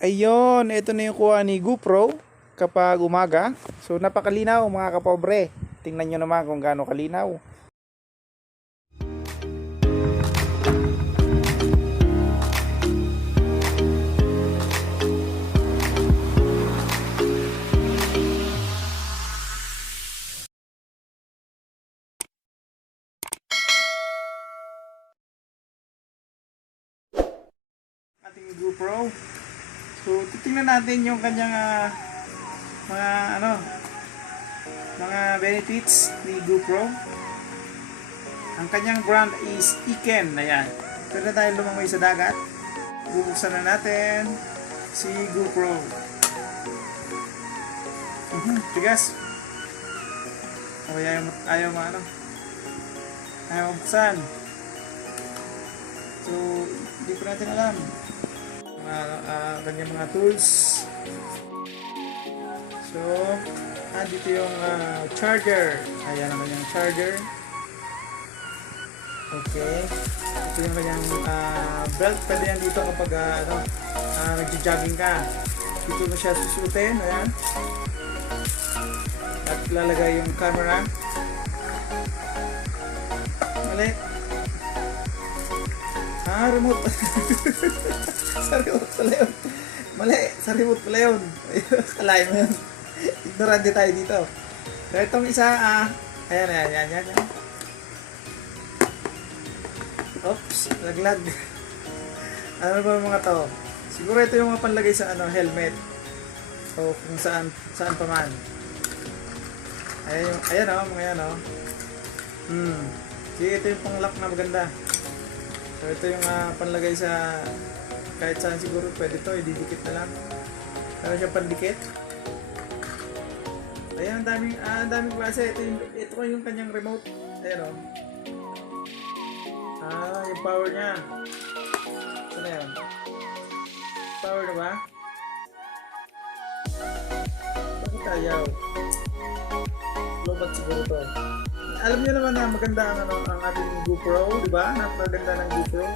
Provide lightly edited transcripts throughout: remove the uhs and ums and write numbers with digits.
Ayun, ito na yung kuha ni GoPro kapag umaga. So napakalinaw mga kapobre. Tingnan nyo naman kung gaano kalinaw. Ating GoPro. So titingnan natin yung kanyang mga mga benefits ni GoPro. Ang kanyang brand is Iken. Ayan. Pero na tayo lumangoy sa dagat. Bubuksan na natin si GoPro. Tigas. Okay, ayaw mabuksan. So, hindi pa natin alam. Kanyang mga tools. So, dito yung charger. Ayan naman yung charger. Okay. Ito yung kanyang belt. Pwede yan dito kapag nagja-jogging ka. Dito mo siya susutin. Ayan. At lalagay yung camera. Mali. Remote. Sa remote pala yun. Mali. Sa remote pala yun. Kalahin mo yun. Ignorante tayo dito. So, itong isa, ayan. Oops, laglag. Ano ba mga to? Siguro ito yung mga panlagay sa helmet. O kung saan pa man. Ayan mga yan Sige, ito yung pang-lock na maganda. So ito yung panlagay sa kahit saan siguro pwede to, ididikit na lang. Meron siya pandikit. Ayan, ang daming klase. Ito yung kanyang remote. Ayan yung power niya. Ano yan? Power na ba? Bakit ayaw? Lobat siguro to. Alam niyo naman na maganda ang ating GoPro, di ba? Napakaganda ng GoPro.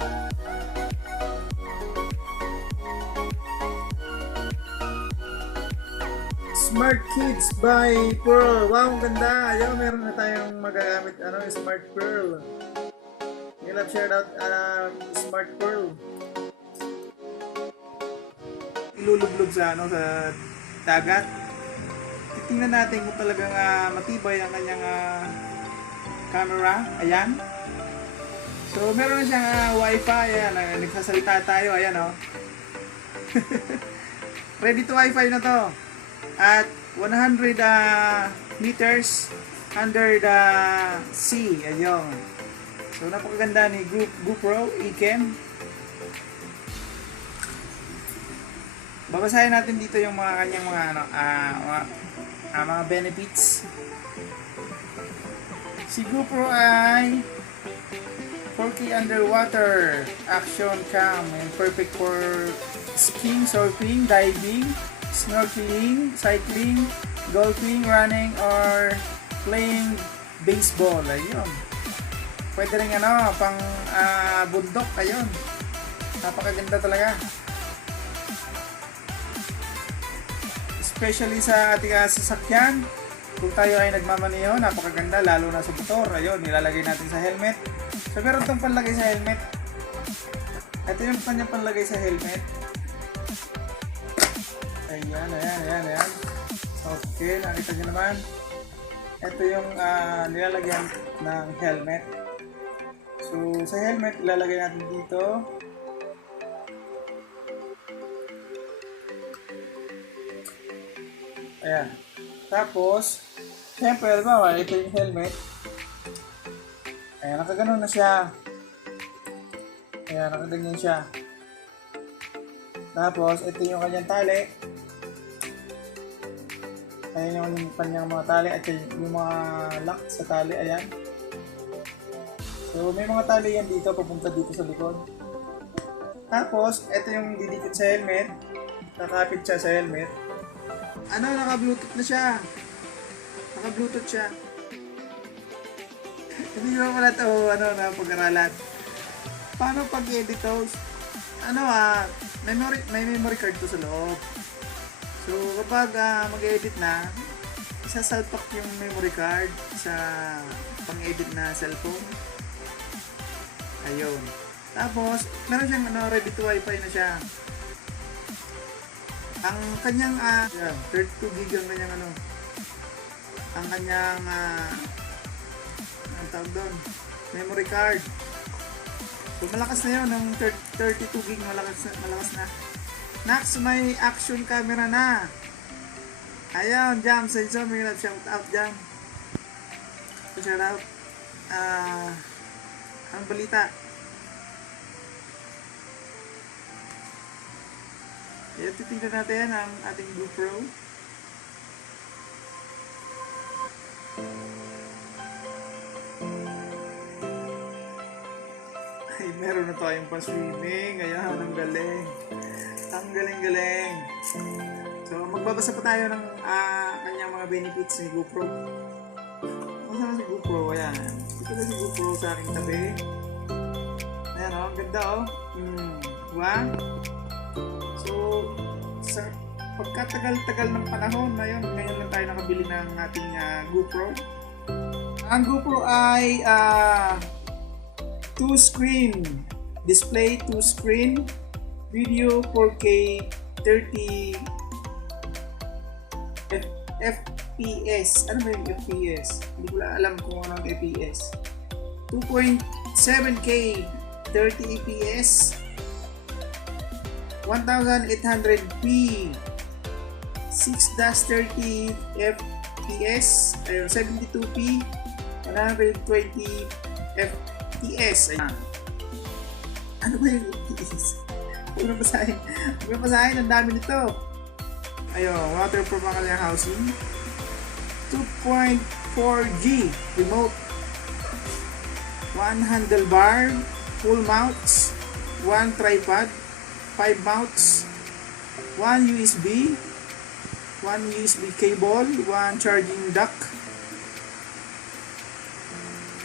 Smart Kids by Pearl. Wow, ang ganda. Ayaw, meron na tayong magagamit Smart Pearl. Love shout out Smart Pearl. Ilulublog sa sa dagat. Titingnan natin kung talagang matibay ang kanyang camera. Ayan. So meron na siyang wifi. Ayan, nagsasalita tayo. Ayan Ready to wifi na to. At 100 meters under the sea. Ayun. So napakaganda ni GoPro Iken. Babasahin natin dito yung mga kanyang mga benefits. Si GoPro ay 4K underwater action cam and perfect for skiing, surfing, diving, snorkeling, cycling, golfing, running, or playing baseball. Ayun. Pwede rin pang bundok. Ayun. Napakaganda talaga. Especially sa ating sasakyan. Kung tayo ay nagmamaneho, napakaganda. Lalo na sa motor. Ayun, nilalagay natin sa helmet. So, meron itong panlagay sa helmet. Ito yung kanyang panlagay sa helmet. Ayan. Okay, nakita nyo naman. Ito yung nilalagyan ng helmet. So, sa helmet, ilalagay natin dito. Ayan. Tapos, siyempre, halimbawa, ito yung helmet. Ayan, nakaganon na siya. Ayan, nakaganyan siya. Tapos, ito yung kanyang tali. Ayan yung kanyang mga tali at yung mga lock sa tali. Ayan. So, may mga tali yan dito, papunta dito sa likod. Tapos, ito yung didikit sa helmet. Nakapit siya sa helmet. Naka-bluetooth na siya. Naka-bluetooth siya. Hindi naman pala ito, napag-aralan. Paano pag-edit to? may memory card to sa loob. So, kapag mag-edit na, isasalpak yung memory card sa pang-edit na cellphone. Ayun. Tapos, meron siyang ready to wifi na siya. Ang kanyang 32 gig ang kanyang ang kanyang ang tawag doon, memory card. So malakas na yun, ng 32 gig malakas na. Next, may action camera na. Ayun, Jam, Sensor, may shout out Jam. Shout out. Ang balita. Ayan, titignan natin ang ating GoPro. Ay, meron na tayong pa-swimming. Ayan, ang galing. Ang galing-galing. So, magbabasa pa tayo ng kanyang mga benefits ni GoPro. Saan si GoPro? Ayan. Ito na si GoPro sa aking tabi. Ayan, ang ganda diba? So, sa pagkatagal-tagal ng panahon na yun, ngayon lang tayo nakabili ng ating GoPro. Ang GoPro ay 2-screen display, 2-screen video, 4K 30 FPS. Ano ba yung FPS? Hindi ko alam kung ano ang FPS. 2.7K 30 FPS, 1800p 6-30 FPS, 72p 120 FPS. Ano ba yung FPS? Huwag na basahin, ang dami nito. Ayun, waterproof ang kanyang housing. 2.4G remote, 1 handlebar, full mounts, 1 tripod, 5 mounts, 1 USB, 1 USB cable, 1 charging dock,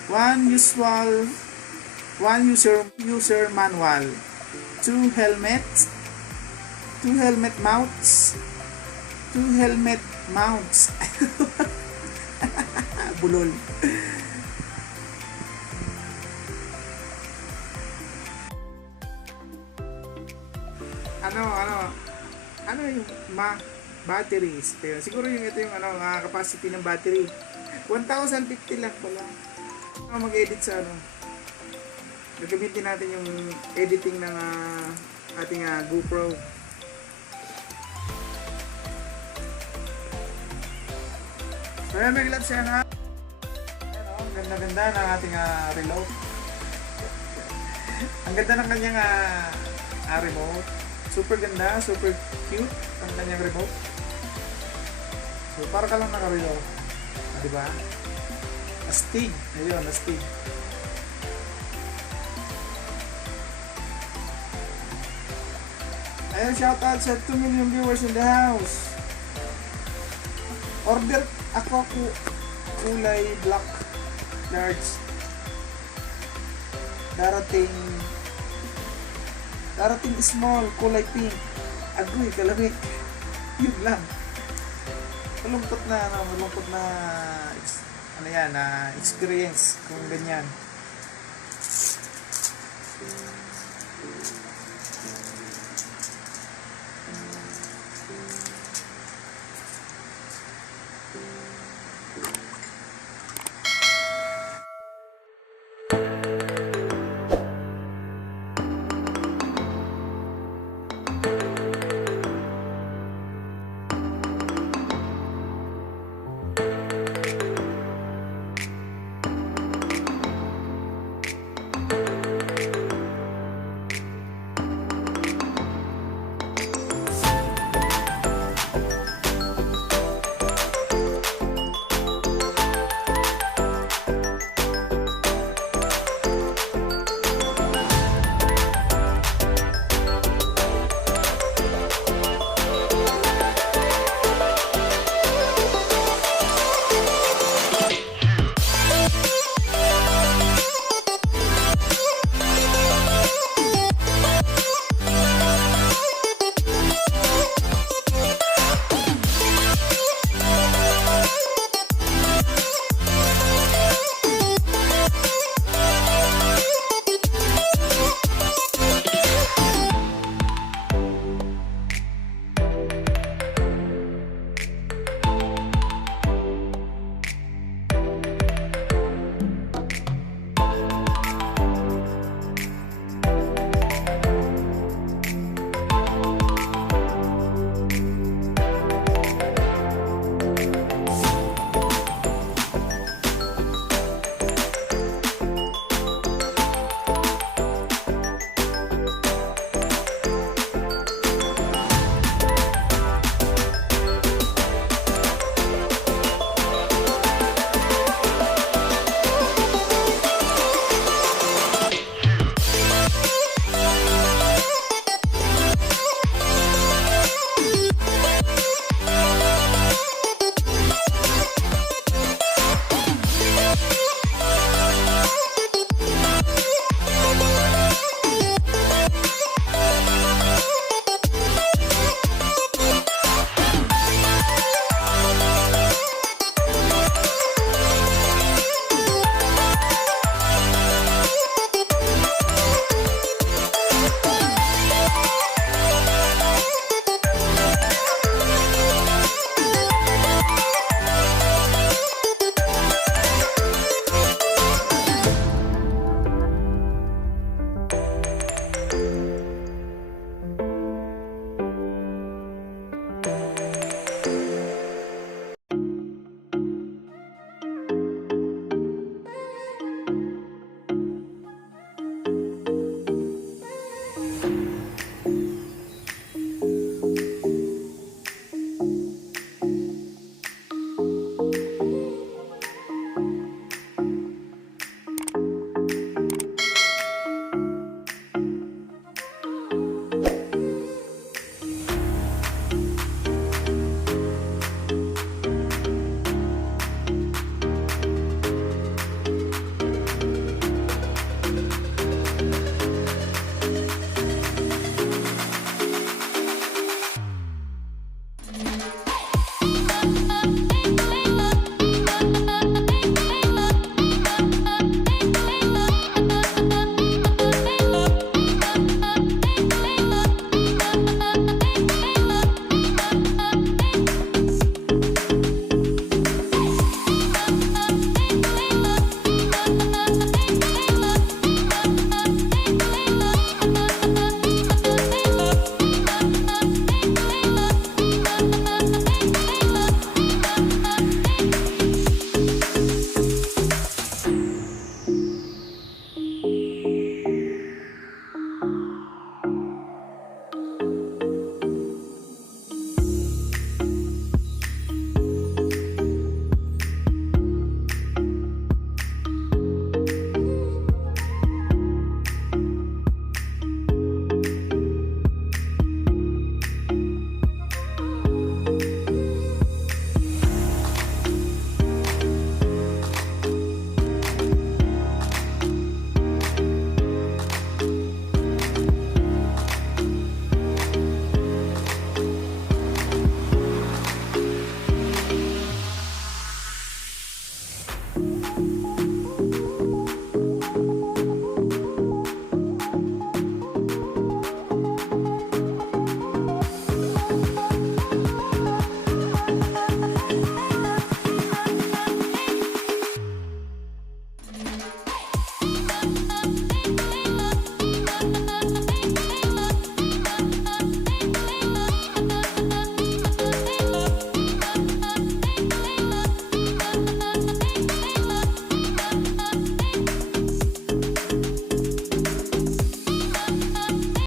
1 user manual, 2 helmets, 2 helmet mounts, 2 helmet mounts. Bulol. Ano yung batteries? Kaya siguro yung ito yung capacity ng battery. 1,050 lang pala. Mag-edit sa gagamitin natin yung editing ng ating GoPro. So yan, may gloves yan ha. Ang ganda-ganda ng ating reload. Ang ganda ng kanyang remote. Super ganda, super cute ang kanyang remote. So para ka lang naka-reload. Diba? Astig. Ayun, astig. Ayun, shoutout sa 2 million viewers in the house. Order ako kulay black large. Darating small kulay pink. Agoy, kalamig. Yun lang. Malungkot na experience kung ganyan.